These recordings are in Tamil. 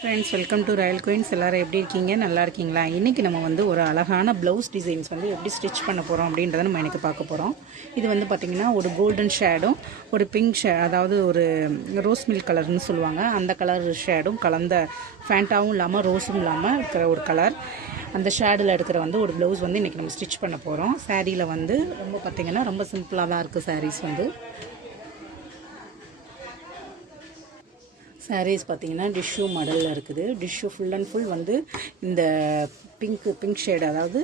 Friends, welcome to royal queens. எல்லோரும் எப்படி இருக்கீங்க? நல்லா இருக்கீங்களா? இன்றைக்கி நம்ம வந்து ஒரு அழகான ப்ளவுஸ் டிசைன்ஸ் வந்து எப்படி ஸ்டிச் பண்ண போகிறோம் அப்படின்றத நம்ம எனக்கு பார்க்க போகிறோம். இது வந்து பார்த்திங்கன்னா ஒரு கோல்டன் ஷேடும் ஒரு பிங்க் அதாவது ஒரு ரோஸ் மில்க் கலர்னு சொல்லுவாங்க, அந்த கலர் ஷேடும் கலந்த ஃபேண்டாவும் இல்லாமல் ரோஸும் இல்லாமல் இருக்கிற ஒரு கலர். அந்த ஷேடில் எடுக்கிற வந்து ஒரு ப்ளவுஸ் வந்து இன்றைக்கி நம்ம ஸ்டிச் பண்ண போகிறோம். சாரியில் வந்து ரொம்ப பார்த்திங்கன்னா ரொம்ப சிம்பிளாக தான் இருக்குது சாரீஸ் வந்து. சாரீஸ் பார்த்திங்கன்னா டிஷ்யூ மாடலில் இருக்குது. டிஷ்யூ ஃபுல் அண்ட் ஃபுல் வந்து இந்த பிங்க் ஷேடு, அதாவது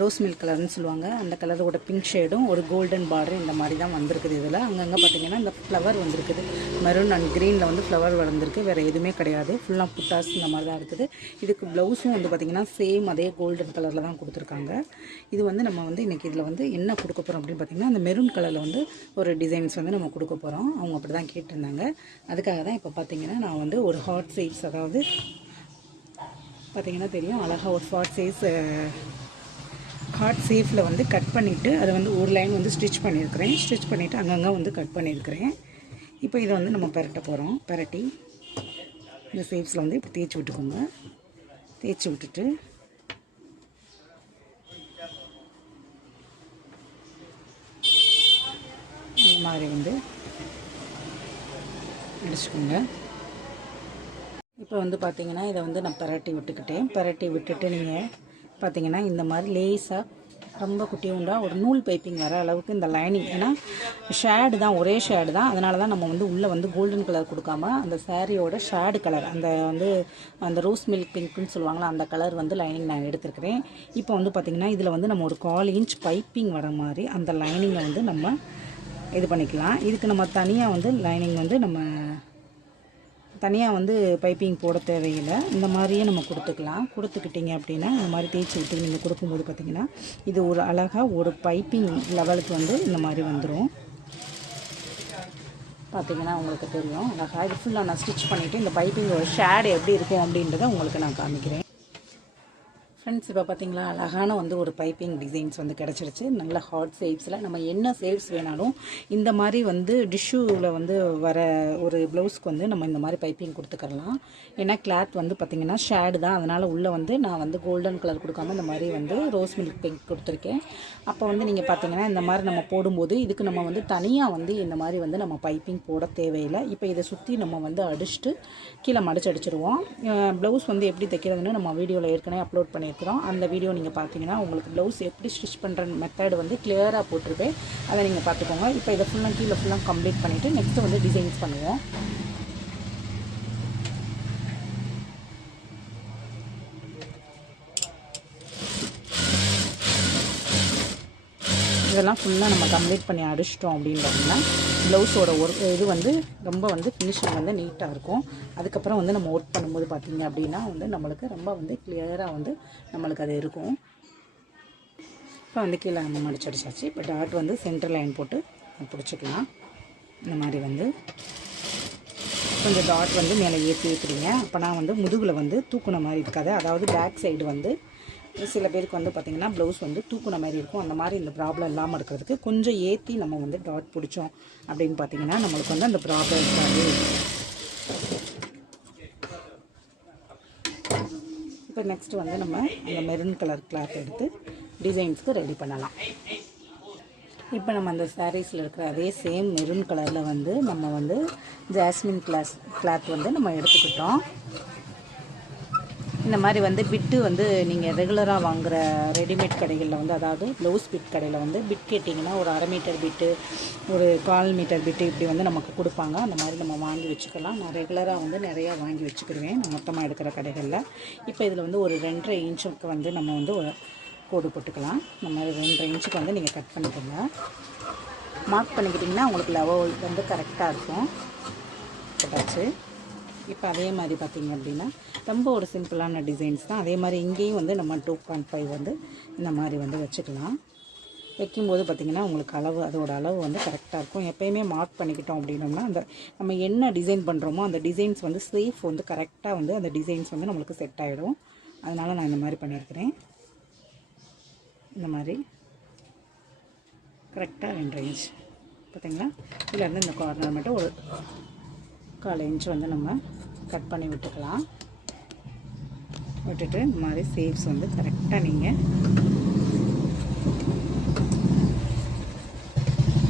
ரோஸ் மில்க் கலர்னு சொல்லுவாங்க, அந்த கலரோட பிங்க் ஷேடும் ஒரு கோல்டன் பார்டர் இந்த மாதிரி தான் வந்திருக்குது. இதில் அங்கங்கே பார்த்திங்கன்னா இந்த ஃப்ளவர் வந்திருக்குது, மெரூன் அண்ட் க்ரீனில் வந்து ஃப்ளவர் வளர்ந்துருக்கு. வேறு எதுவுமே கிடையாது, ஃபுல்லாக புட்டாஸ் இந்த மாதிரி தான் இருக்குது. இதுக்கு ப்ளவுஸும் வந்து பார்த்திங்கன்னா சேம் அதே கோல்டன் கலரில் தான் கொடுத்துருக்காங்க. இது வந்து நம்ம வந்து இன்றைக்கி இதில் வந்து என்ன கொடுக்க போகிறோம் அப்படின்னு பார்த்திங்கன்னா, அந்த மெரூன் கலரில் வந்து ஒரு டிசைன்ஸ் வந்து நம்ம கொடுக்க போகிறோம். அவங்க அப்படி தான் கேட்டிருந்தாங்க. அதுக்காக தான் இப்போ பார்த்திங்கன்னா நான் வந்து ஒரு ஹாட் சைஸ், அதாவது பார்த்திங்கன்னா தெரியும் அழகாக ஒரு ஹார்ட் ஷேப்பில் வந்து கட் பண்ணிவிட்டு அதை வந்து ஒரு லைன் வந்து ஸ்டிச் பண்ணியிருக்கிறேன். ஸ்டிச் பண்ணிவிட்டு அங்கங்கே வந்து கட் பண்ணியிருக்கிறேன். இப்போ இதை வந்து நம்ம பரட்ட போகிறோம். பரட்டி இந்த ஷேப்ஸில் வந்து இப்போ தேய்ச்சி விட்டுக்கோங்க. தேய்ச்சி விட்டுட்டு இந்த மாதிரி வந்து அடிச்சுக்கோங்க. இப்போ வந்து பார்த்திங்கன்னா இதை வந்து நான் பரட்டி விட்டுட்டு நீங்கள் பார்த்திங்கன்னா இந்த மாதிரி லேஸாக ரொம்ப குட்டி உண்டா ஒரு நூல் பைப்பிங் வர அளவுக்கு இந்த லைனிங், ஏன்னா ஷேடு தான், ஒரே ஷேடு தான், அதனால தான் நம்ம வந்து உள்ளே வந்து கோல்டன் கலர் கொடுக்காம அந்த சாரியோட ஷேடு கலர், அந்த வந்து அந்த ரோஸ் மில்க் பிங்க்குன்னு சொல்லுவாங்களா, அந்த கலர் வந்து லைனிங் நான் எடுத்துருக்கிறேன். இப்போ வந்து பார்த்திங்கன்னா இதில் வந்து நம்ம ஒரு 1/4 இன்ச் பைப்பிங் வர மாதிரி அந்த லைனிங்கை வந்து நம்ம இது பண்ணிக்கலாம். இதுக்கு நம்ம தனியாக வந்து லைனிங் வந்து நம்ம தனியாக வந்து பைப்பிங் போட தேவையில்லை. இந்த மாதிரியே நம்ம கொடுத்துக்கிட்டிங்க அப்படின்னா இந்த மாதிரி தேய்ச்சி விட்டு நீங்கள் கொடுக்கும்போது பார்த்திங்கன்னா இது ஒரு அழகாக ஒரு பைப்பிங் லெவலுக்கு வந்து இந்த மாதிரி வந்துடும். பார்த்திங்கன்னா உங்களுக்கு தெரியும் அழகாக. இது ஃபுல்லாக நான் ஸ்டிச் பண்ணிவிட்டு இந்த பைப்பிங்கோட ஷேடு எப்படி இருக்கும் அப்படின்றத உங்களுக்கு நான் காமிக்கிறேன். ஃப்ரெண்ட்ஸ், இப்போ பார்த்திங்களா அழகான வந்து ஒரு பைப்பிங் டிசைன்ஸ் வந்து கிடச்சிருச்சு. நல்ல ஹாட் ஷேப்ஸில் நம்ம என்ன ஷேப்ஸ் வேணாலும் இந்த மாதிரி வந்து டிஷ்யூவில் வந்து வர ஒரு ப்ளவுஸ்க்கு வந்து நம்ம இந்த மாதிரி பைப்பிங் கொடுத்துக்கலாம். ஏன்னா கிளாத் வந்து பார்த்திங்கன்னா ஷேடு தான், அதனால் உள்ளே வந்து நான் வந்து கோல்டன் கலர் கொடுக்காம இந்த மாதிரி வந்து ரோஸ் மில்க் பிங்க் கொடுத்துருக்கேன். அப்போ வந்து நீங்கள் பார்த்திங்கன்னா இந்த மாதிரி நம்ம போடும்போது இதுக்கு நம்ம வந்து தனியாக வந்து இந்த மாதிரி வந்து நம்ம பைப்பிங் போட தேவையில்லை. இப்போ இதை சுற்றி நம்ம வந்து அடிச்சுட்டு கீழே அடிச்சிடுவோம். ப்ளவுஸ் வந்து எப்படி தைக்கிறதுன்னு நம்ம வீடியோவில் ஏற்கனவே அப்லோட் பண்ணியிருக்கோம். அந்த வீடியோ நீங்கள் பார்த்தீங்கன்னா உங்களுக்கு ப்ளவுஸ் எப்படி ஸ்டிச் பண்ணுற மெத்தட் வந்து கிளியராக போட்டிருப்பேன், அதை நீங்கள் பார்த்துக்கோங்க. இப்போ இதை ஃபுல்லாக கீழே ஃபுல்லாக கம்ப்ளீட் பண்ணிவிட்டு நெக்ஸ்ட்டு வந்து டிசைன்ஸ் பண்ணுவோம். இதெல்லாம் ஃபுல்லாக நம்ம கம்ப்ளீட் பண்ணி அடிச்சிட்டோம் அப்படின்றோம்னா ப்ளவுஸோட இது வந்து ரொம்ப வந்து ஃபினிஷிங் வந்து நீட்டாக இருக்கும். அதுக்கப்புறம் வந்து நம்ம ஒர்க் பண்ணும்போது பார்த்திங்க அப்படின்னா வந்து நம்மளுக்கு ரொம்ப வந்து கிளியராக வந்து நம்மளுக்கு அது இருக்கும். இப்போ வந்து கீழே நம்ம மடிச்சடிச்சாச்சு. இப்போ டாட் வந்து சென்டர் லைன் போட்டு பிடிச்சிக்கலாம். இந்த மாதிரி வந்து கொஞ்சம் டாட் வந்து மேலே ஏற்றிக்கிறீங்க. அப்போ நான் வந்து முதுகில் வந்து தூக்குன மாதிரி இருக்காது, அதாவது பேக் சைடு வந்து சில பேருக்கு வந்து பார்த்திங்கன்னா ப்ளவுஸ் வந்து தூக்குன மாதிரி இருக்கும். அந்த மாதிரி இந்த ப்ராப்ளம் இல்லாமல் இருக்கிறதுக்கு கொஞ்சம் ஏற்றி நம்ம வந்து டாட் பிடிச்சோம் அப்படின்னு பார்த்திங்கன்னா நம்மளுக்கு வந்து அந்த ப்ராப்ளம் இருக்காது. இப்போ நெக்ஸ்ட்டு வந்து நம்ம அந்த மெரூன் கலர் கிளாத் எடுத்து டிசைன்ஸ்க்கு ரெடி பண்ணலாம். இப்போ நம்ம அந்த சாரீஸில் இருக்கிற அதே சேம் மெரூன் கலரில் வந்து நம்ம வந்து ஜாஸ்மின் கிளாத் வந்து நம்ம எடுத்துக்கிட்டோம். இந்த மாதிரி வந்து பிட்டு வந்து நீங்கள் ரெகுலராக வாங்குகிற ரெடிமேட் கடைகளில் வந்து, அதாவது ப்ளவுஸ் பிட் கடையில் வந்து பிட் கேட்டிங்கன்னா ஒரு 1/2 மீட்டர் பிட்டு, ஒரு 1/4 மீட்டர் பிட்டு இப்படி வந்து நமக்கு கொடுப்பாங்க. அந்த மாதிரி நம்ம வாங்கி வச்சுக்கலாம். நான் ரெகுலராக வந்து நிறையா வாங்கி வச்சுக்கிடுவேன் மொத்தமாக எடுக்கிற கடைகளில். இப்போ இதில் வந்து ஒரு 2.5 இன்ச்சுக்கு வந்து நம்ம வந்து ஒரு கோடு போட்டுக்கலாம். இந்த மாதிரி 2.5 இன்ச்சுக்கு வந்து நீங்கள் கட் பண்ணிக்கோங்க. மார்க் பண்ணிக்கிட்டிங்கன்னா உங்களுக்கு லெவல் வந்து கரெக்டாக இருக்கும். போட்டாச்சு. இப்போ அதே மாதிரி பார்த்திங்க அப்படின்னா ரொம்ப ஒரு சிம்பிளான டிசைன்ஸ் தான். அதே மாதிரி இங்கேயும் வந்து நம்ம 2.5 வந்து இந்த மாதிரி வந்து வச்சுக்கலாம். வைக்கும்போது பார்த்திங்கன்னா உங்களுக்கு அதோட அளவு வந்து கரெக்டாக இருக்கும். எப்போயுமே மார்க் பண்ணிக்கிட்டோம் அப்படின்னோம்னா அந்த நம்ம என்ன டிசைன் பண்ணுறோமோ அந்த டிசைன்ஸ் வந்து சேஃப் வந்து கரெக்டாக வந்து அந்த டிசைன்ஸ் வந்து நம்மளுக்கு செட் ஆகிடும். அதனால் நான் இந்த மாதிரி பண்ணியிருக்கிறேன். இந்த மாதிரி கரெக்டாக 2.5 இன்ச் பார்த்திங்களா. இதிலேருந்து இந்த கார்னர் மட்டும் ஒரு 1/4 இன்ச் வந்து நம்ம கட் பண்ணி விட்டுக்கலாம். விட்டுட்டு இந்த மாதிரி சேவ்ஸ் வந்து கரெக்டாக நீங்கள்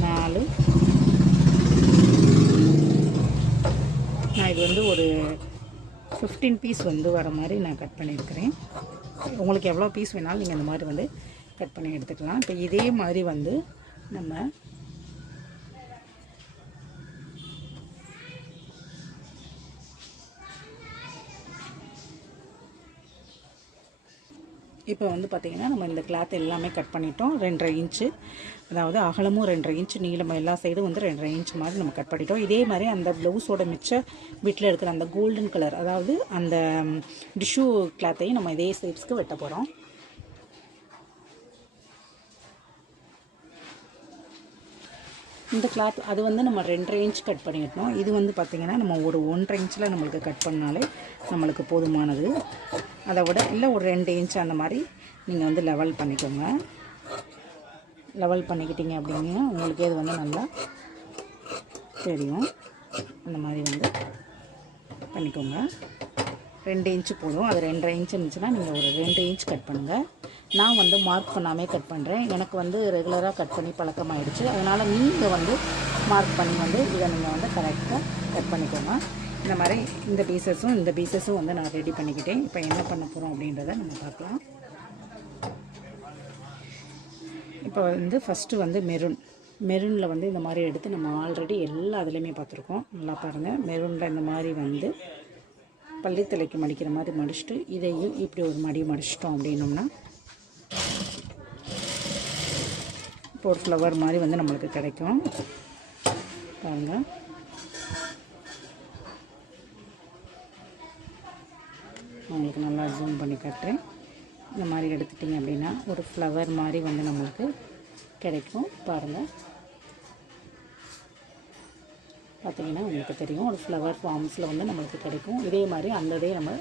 4 நான் இது வந்து ஒரு 15 பீஸ் வந்து வர மாதிரி நான் கட் பண்ணியிருக்கிறேன். உங்களுக்கு எவ்வளோ பீஸ் வேணாலும் நீங்கள் இந்த மாதிரி வந்து கட் பண்ணி எடுத்துக்கலாம். இப்போ இதே மாதிரி வந்து நம்ம இப்போ வந்து பார்த்திங்கன்னா நம்ம இந்த கிளாத் எல்லாமே கட் பண்ணிட்டோம். 2.5 இன்ச்சு, அதாவது அகலமும் 2.5 இன்ச்சு, நீளம் எல்லா சைடும் வந்து 2.5 இன்ச் மாதிரி நம்ம கட் பண்ணிட்டோம். இதே மாதிரி அந்த ப்ளவுஸோட மிச்ச வீட்டில் இருக்கிற அந்த கோல்டன் கலர், அதாவது அந்த டிஷ்யூ கிளாத்தையும் நம்ம இதே ஷேப்ஸ்க்கு வெட்ட போகிறோம். இந்த கிளாத் அது வந்து நம்ம 2.5 இன்ச் கட் பண்ணிட்டோம். இது வந்து பார்த்திங்கன்னா நம்ம ஒரு 1.5 இன்ச்சில் நம்மளுக்கு கட் பண்ணாலே நம்மளுக்கு போதுமானது. அதை விட இல்லை ஒரு 2 இன்ச் அந்த மாதிரி நீங்கள் வந்து லெவல் பண்ணிக்கோங்க. லெவல் பண்ணிக்கிட்டீங்க அப்படின்னா உங்களுக்கு இது வந்து நல்லா தெரியும். அந்த மாதிரி வந்து பண்ணிக்கோங்க. 2 இன்ச்சு போதும். அது 2.5 இன்ச் இருந்துச்சுன்னா நீங்கள் ஒரு 2 இன்ச் கட் பண்ணுங்கள். நான் வந்து மார்க் பண்ணாமே கட் பண்ணுறேன். எனக்கு வந்து ரெகுலராக கட் பண்ணி பழக்கமாகிடுச்சு. அதனால் நீங்கள் வந்து மார்க் பண்ணி வந்து இதை நீங்கள் வந்து கரெக்டாக கட் பண்ணிக்கோங்க. இந்த மாதிரி இந்த பீசஸும் வந்து நான் ரெடி பண்ணிக்கிட்டேன். இப்போ என்ன பண்ண போகிறோம் அப்படின்றத நம்ம பார்க்கலாம். இப்போ வந்து ஃபஸ்ட்டு வந்து மெரூனில் வந்து இந்த மாதிரி எடுத்து நம்ம ஆல்ரெடி எல்லா இதுலேயுமே பார்த்துருக்கோம். நல்லா பாருங்கள். மெரூனில் இந்த மாதிரி வந்து பள்ளித்தலைக்கு மடிக்கிற மாதிரி மடிச்சுட்டு இதையும் இப்படி ஒரு மடிச்சிட்டோம் அப்படின்னோம்னா இப்போ ஒரு ஃப்ளவர் மாதிரி வந்து நம்மளுக்கு கிடைக்கும். பாருங்கள். உங்களுக்கு நல்லா ஜூம் பண்ணி காட்டுறேன். இந்த மாதிரி எடுத்துட்டிங்க அப்படின்னா ஒரு ஃப்ளவர் மாதிரி வந்து நம்மளுக்கு கிடைக்கும். பாருங்கள். பார்த்திங்கன்னா உங்களுக்கு தெரியும், ஒரு ஃப்ளவர் ஃபார்ம்ஸில் வந்து நம்மளுக்கு கிடைக்கும். இதே மாதிரி அந்த இதே நம்ம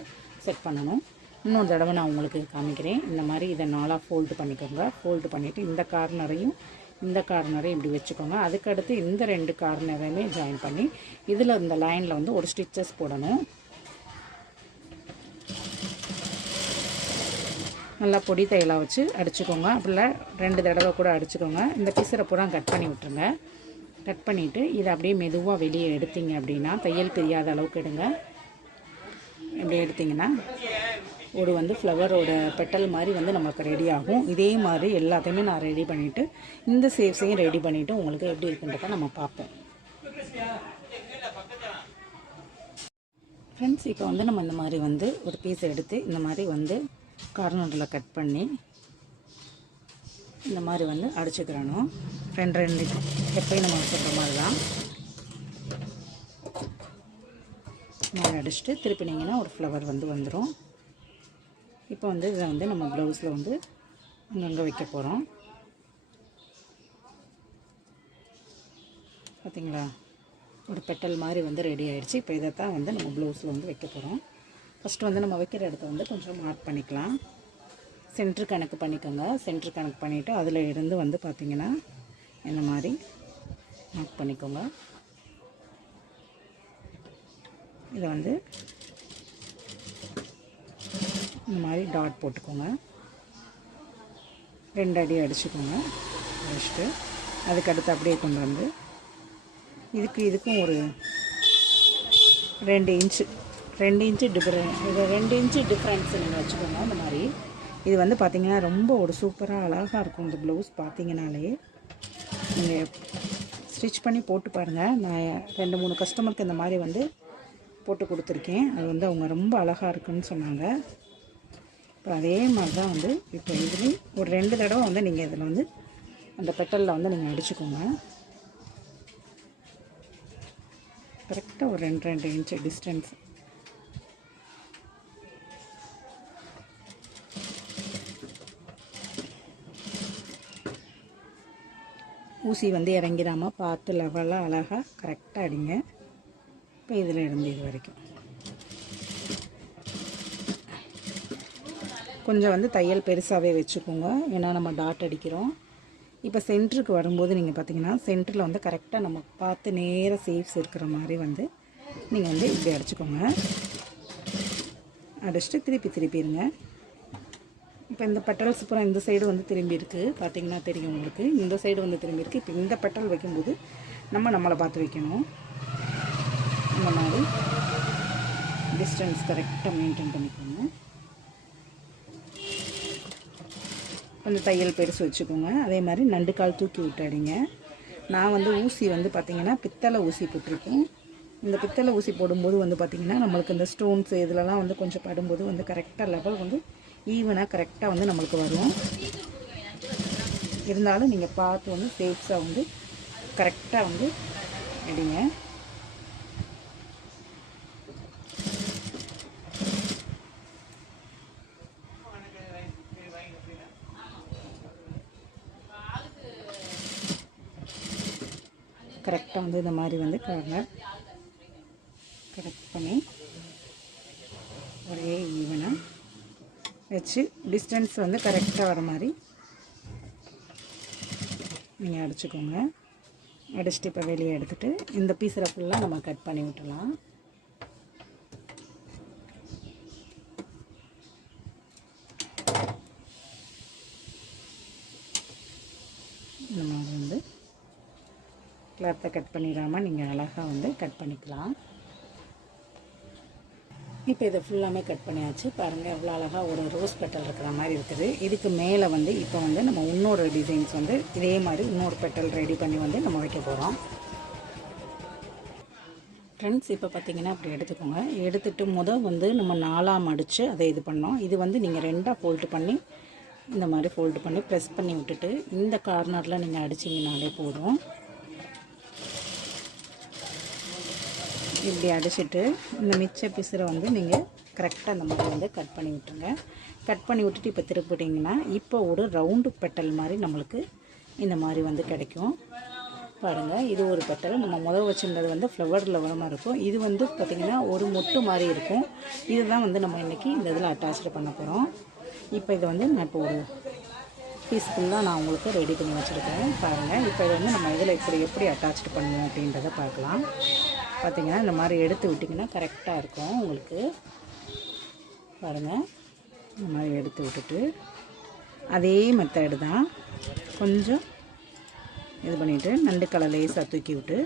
செட் பண்ணணும். இன்னொரு தடவை நான் உங்களுக்கு காமிக்கிறேன். இந்த மாதிரி இதை 4ஆக ஃபோல்டு பண்ணிக்கோங்க. ஃபோல்டு பண்ணிவிட்டு இந்த கார்னரையும் இப்படி வச்சுக்கோங்க. அதுக்கடுத்து இந்த 2 கார்னரையுமே ஜாயின் பண்ணி இதில் இந்த லைனில் வந்து ஒரு ஸ்டிச்சஸ் போடணும். நல்லா பொடி தையலாக வச்சு அடிச்சுக்கோங்க. அப்படிலாம் 2 தடவை கூட அடிச்சுக்கோங்க. இந்த பிசரை பூரா கட் பண்ணி விட்டுருங்க. கட் பண்ணிவிட்டு இதை அப்படியே மெதுவாக வெளியே எடுத்தீங்க அப்படின்னா தையல் பிரியாத அளவுக்கு எடுங்க. இப்படி எடுத்திங்கன்னா ஒரு வந்து ஃப்ளவரோட பெட்டல் மாதிரி வந்து நமக்கு ரெடி ஆகும். இதே மாதிரி எல்லாத்தையுமே நான் ரெடி பண்ணிவிட்டு இந்த சேவ்ஸையும் ரெடி பண்ணிவிட்டு உங்களுக்கு எப்படி இருக்குன்றதை நம்ம பார்ப்போம். ஃப்ரெண்ட்ஸ், இப்போ வந்து நம்ம இந்த மாதிரி வந்து ஒரு பீஸ் எடுத்து இந்த மாதிரி வந்து கார்னரில் கட் பண்ணி இந்த மாதிரி வந்து அடிச்சுக்கிறணும். 2 எப்பயும் நம்ம சொல்கிற மாதிரி தான் மேலே அடிச்சுட்டு திருப்பினீங்கன்னா ஒரு ஃப்ளவர் வந்து வந்துடும். இப்போ வந்து இதை வந்து நம்ம ப்ளவுஸில் வந்து அங்கங்கே வைக்க போகிறோம். பார்த்திங்களா, ஒரு பெட்டல் மாதிரி வந்து ரெடி ஆகிடுச்சு. இப்போ இதை தான் வந்து நம்ம ப்ளவுஸில் வந்து வைக்க போகிறோம். ஃபஸ்ட்டு வந்து நம்ம வைக்கிற இடத்த வந்து கொஞ்சம் மார்க் பண்ணிக்கலாம். சென்ட்ரு கணக்கு பண்ணிக்கோங்க. சென்ட்ரு கணக்கு பண்ணிவிட்டு அதில் இருந்து வந்து பார்த்திங்கன்னா இந்த மாதிரி மார்க் பண்ணிக்கோங்க. இதை வந்து இந்த மாதிரி டாட் போட்டுக்கோங்க. 2 அடி அடிச்சுக்கோங்க. அடிச்சுட்டு அதுக்கடுத்து அப்படியே கொண்டு வந்து இதுக்கும் ஒரு 2 இன்ச்சு டிஃப்ரெண்ட், இது 2 இன்ச்சு டிஃப்ரென்ஸ் நீங்கள் வச்சுக்கோங்க. இந்த மாதிரி இது வந்து பார்த்திங்கன்னா ரொம்ப ஒரு சூப்பராக அழகாக இருக்கும். இந்த ப்ளவுஸ் பார்த்திங்கனாலே நீங்கள் ஸ்டிச் பண்ணி போட்டு பாருங்கள். நான் 2-3 கஸ்டமருக்கு இந்த மாதிரி வந்து போட்டு கொடுத்துருக்கேன். அது வந்து அவங்க ரொம்ப அழகாக இருக்குன்னு சொன்னாங்க. இப்போ அதே மாதிரி தான் வந்து இப்போ இதுலேயும் ஒரு 2 தடவை வந்து நீங்கள் இதில் வந்து அந்த பெட்டலில் வந்து நீங்கள் அடிச்சுக்கோங்க. கரெக்டாக ஒரு 2 இன்ச்சு டிஸ்டன்ஸ். ஊசி வந்து இறங்கிடாமல் பார்த்து லெவலாக அழகாக கரெக்டாக அடிங்க. இப்போ இதில் இருந்து இது வரைக்கும் கொஞ்சம் வந்து தையல் பெருசாகவே வச்சுக்கோங்க. ஏன்னா நம்ம டாட் அடிக்கிறோம். இப்போ சென்டருக்கு வரும்போது நீங்கள் பார்த்தீங்கன்னா சென்டரில் வந்து கரெக்டாக நம்ம பார்த்து நேராக சேவ்ஸ் இருக்கிற மாதிரி வந்து நீங்கள் வந்து இப்படி அடிச்சுக்கோங்க. அடிச்சுட்டு திருப்பிடுங்க. இப்போ இந்த பெட்டல்ஸ் அப்புறம் இந்த சைடு வந்து திரும்பி இருக்குது, பார்த்திங்கன்னா தெரியும் உங்களுக்கு. இந்த சைடு வந்து திரும்பி இருக்குது. இப்போ இந்த பெட்டல் வைக்கும்போது நம்மளை பார்த்து வைக்கணும். இந்த மாதிரி டிஸ்டன்ஸ் கரெக்டாக மெயின்டைன் பண்ணிக்கோங்க. கொஞ்சம் தையல் பெருசு வச்சுக்கோங்க. அதே மாதிரி நண்டுக்கால் தூக்கி விட்டாடிங்க. நான் வந்து ஊசி வந்து பார்த்திங்கன்னா பித்தளை ஊசி போட்டிருக்கேன். இந்த பித்தளை ஊசி போடும்போது வந்து பார்த்திங்கன்னா நம்மளுக்கு இந்த ஸ்டோன்ஸ் இதிலலாம் வந்து கொஞ்சம் படும்போது வந்து கரெக்டாக லெவல் வந்து ஈவனாக கரெக்டாக வந்து நம்மளுக்கு வரும். இருந்தாலும் நீங்கள் பார்த்து வந்து சேஃப்ஸாக வந்து கரெக்டாக வந்து எடுங்க. கரெக்டாக வந்து இந்த மாதிரி வந்து கார்னர் கரெக்ட் பண்ணி ஒரே ஈவனாக வச்சு டிஸ்டன்ஸ் வந்து கரெக்டாக வர மாதிரி நீங்கள் அடிச்சுக்கோங்க. அடிச்சுட்டு இப்போ வெளியே எடுத்துகிட்டு இந்த பீஸில் ஃபுல்லாக நம்ம கட் பண்ணி விட்டுலாம். இந்த மாதிரி வந்து கிளாத்தை கட் பண்ணிடாமல் நீங்கள் அழகாக வந்து கட் பண்ணிக்கலாம். இப்போ இதை ஃபுல்லாமே கட் பண்ணியாச்சு. பாருங்கள் எவ்வளோ அழகாக ஒரு ரோஸ் பெட்டல் இருக்கிற மாதிரி இருக்குது. இதுக்கு மேலே வந்து இப்போ வந்து நம்ம இன்னொரு டிசைன்ஸ் வந்து இதே மாதிரி இன்னொரு பெட்டல் ரெடி பண்ணி வந்து நம்ம வைக்க போகிறோம். ஃப்ரெண்ட்ஸ் இப்போ பார்த்திங்கன்னா அப்படி எடுத்துக்கோங்க. எடுத்துகிட்டு வந்து நம்ம 4ஆக மடித்து அதை இது பண்ணோம். இது வந்து நீங்கள் 2ஆக ஃபோல்டு பண்ணி இந்த மாதிரி ஃபோல்டு பண்ணி ப்ரெஸ் பண்ணி விட்டுட்டு இந்த கார்னரில் நீங்கள் அடிச்சிங்கனாலே போதும். இப்படி அடிச்சுட்டு இந்த மிச்ச பீஸரை வந்து நீங்கள் கரெக்டாக அந்த மாதிரி வந்து கட் பண்ணி விட்டுருங்க. கட் பண்ணி விட்டுட்டு இப்போ திருப்பிட்டிங்கன்னா இப்போ ஒரு ரவுண்டு பெட்டல் மாதிரி நம்மளுக்கு இந்த மாதிரி வந்து கிடைக்கும். பாருங்கள், இது ஒரு பெட்டல். நம்ம முதல் வச்சுருந்தது வந்து ஃப்ளவரில் வர மாதிரி இருக்கும். இது வந்து பார்த்திங்கன்னா ஒரு மொட்டு மாதிரி இருக்கும். இதுதான் வந்து நம்ம இன்றைக்கி இந்த இதில் அட்டாச்சு பண்ண போகிறோம். இப்போ இதை வந்து நான் இப்போ ஒரு பீஸ்ஃபுல்லாக நான் உங்களுக்கு ரெடி பண்ணி வச்சுருக்கேன். பாருங்கள், இப்போ இதை வந்து நம்ம இதில் எப்படி அட்டாச்சு பண்ணுவோம் அப்படின்றத பார்க்கலாம். பார்த்திங்கன்னா இந்த மாதிரி எடுத்து விட்டிங்கன்னா கரெக்டாக இருக்கும் உங்களுக்கு. பாருங்கள், இந்த மாதிரி எடுத்து விட்டுட்டு அதே மெத்தடு தான் கொஞ்சம் இது பண்ணிவிட்டு நண்டு கலர் லேசாக தூக்கி விட்டு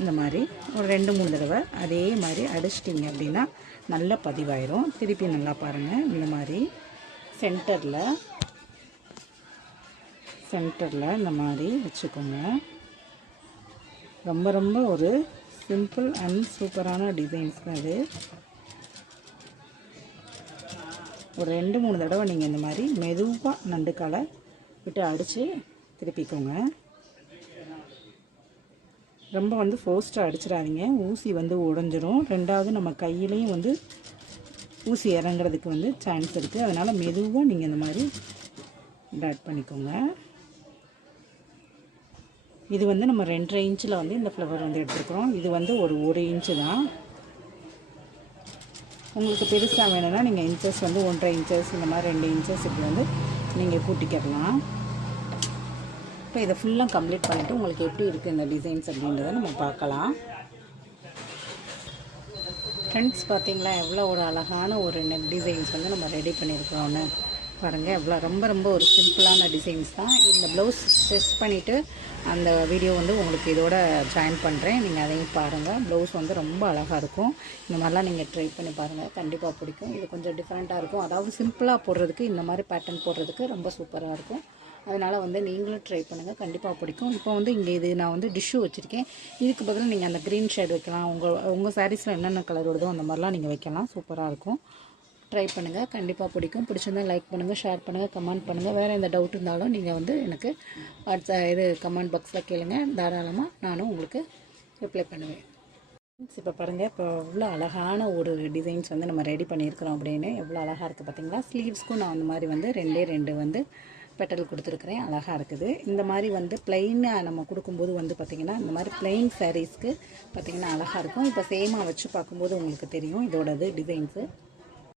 இந்த மாதிரி ஒரு 2-3 தடவை அதே மாதிரி அடிச்சிட்டிங்க அப்படின்னா நல்லா பதிவாயிரும். திருப்பி நல்லா பாருங்கள், இந்த மாதிரி சென்டரில் இந்த மாதிரி வச்சுக்கோங்க. ரொம்ப ரொம்ப ஒரு சிம்பிள் அண்ட் சூப்பரான டிசைன்ஸ் தான் இது. ஒரு 2-3 தடவை நீங்கள் இந்த மாதிரி மெதுவாக நண்டுக்காலை விட்டு அடித்து திருப்பிக்கோங்க. ரொம்ப வந்து ஃபோஸ்ட்டாக அடிச்சிடாதீங்க, ஊசி வந்து உடஞ்சிரும். ரெண்டாவது நம்ம கையிலையும் வந்து ஊசி இறங்குறதுக்கு வந்து சான்ஸ் இருக்குது. அதனால் மெதுவாக நீங்கள் இந்த மாதிரி டாட் பண்ணிக்கோங்க. இது வந்து நம்ம 2.5 இன்ச்சில் வந்து இந்த ஃப்ளவர் வந்து எடுத்துருக்குறோம். இது வந்து ஒரு 1 இன்ச்சு தான். உங்களுக்கு பெருசாக வேணும்னா நீங்கள் இன்ச்சஸ் வந்து 1.5 இன்ச்சஸ் இந்த மாதிரி 2 இன்ச்சஸ் இப்படி வந்து நீங்கள் கூட்டிக்கிடலாம். இப்போ இதை ஃபுல்லாக கம்ப்ளீட் பண்ணிவிட்டு உங்களுக்கு எப்படி இருக்குது இந்த டிசைன்ஸ் அப்படின்றத நம்ம பார்க்கலாம். ஃப்ரெண்ட்ஸ், பார்த்திங்களா எவ்வளோ ஒரு அழகான ஒரு நெக் டிசைன்ஸ் வந்து நம்ம ரெடி பண்ணியிருக்கிறோன்னு. பாருங்கள், எவ்வளோ ரொம்ப ரொம்ப ஒரு சிம்பிளான டிசைன்ஸ் தான். இந்த ப்ளவுஸ் ஸ்டிச் பண்ணிவிட்டு அந்த வீடியோ வந்து உங்களுக்கு இதோட ஜாயின் பண்ணுறேன். நீங்கள் அதையும் பாருங்கள். ப்ளவுஸ் வந்து ரொம்ப அழகாக இருக்கும். இந்த மாதிரிலாம் நீங்கள் ட்ரை பண்ணி பாருங்கள், கண்டிப்பாக பிடிக்கும். இது கொஞ்சம் டிஃப்ரெண்ட்டாக இருக்கும். அதாவது சிம்பிளாக போடுறதுக்கு இந்த மாதிரி பேட்டர்ன் போடுறதுக்கு ரொம்ப சூப்பராக இருக்கும். அதனால் வந்து நீங்களும் ட்ரை பண்ணுங்கள், கண்டிப்பாக பிடிக்கும். இப்போ வந்து இங்கே இது நான் வந்து டிஷ்ஷு வச்சுருக்கேன். இதுக்கு பதில் நீங்கள் அந்த க்ரீன் ஷேட் வைக்கலாம். உங்கள் சாரீஸில் என்னென்ன கலர் வருதோ அந்த மாதிரிலாம் நீங்கள் வைக்கலாம். சூப்பராக இருக்கும். ட்ரை பண்ணுங்கள், கண்டிப்பாக பிடிக்கும். பிடிச்சிருந்தால் லைக் பண்ணுங்கள், ஷேர் பண்ணுங்கள், கமெண்ட் பண்ணுங்கள். வேறு எந்த டவுட் இருந்தாலும் நீங்கள் வந்து எனக்கு கமெண்ட் பாக்ஸில் கேளுங்க. தாராளமாக நானும் உங்களுக்கு ரிப்ளை பண்ணுவேன். இப்போ பாருங்கள், இப்போ எவ்வளோ அழகான ஒரு டிசைன்ஸ் வந்து நம்ம ரெடி பண்ணியிருக்கிறோம் அப்படின்னு. எவ்வளோ அழகாக இருக்குது பார்த்தீங்களா. ஸ்லீவ்ஸ்க்கும் நான் அந்த மாதிரி வந்து 2 வந்து பெட்டல் கொடுத்துருக்குறேன். அழகாக இருக்குது. இந்த மாதிரி வந்து ப்ளைனாக நம்ம கொடுக்கும்போது வந்து பார்த்திங்கன்னா இந்த மாதிரி ப்ளைன் சாரீஸ்க்கு பார்த்திங்கன்னா அழகாக இருக்கும். இப்போ சேமாக வச்சு பார்க்கும்போது உங்களுக்கு தெரியும் இதோடது டிசைன்ஸு.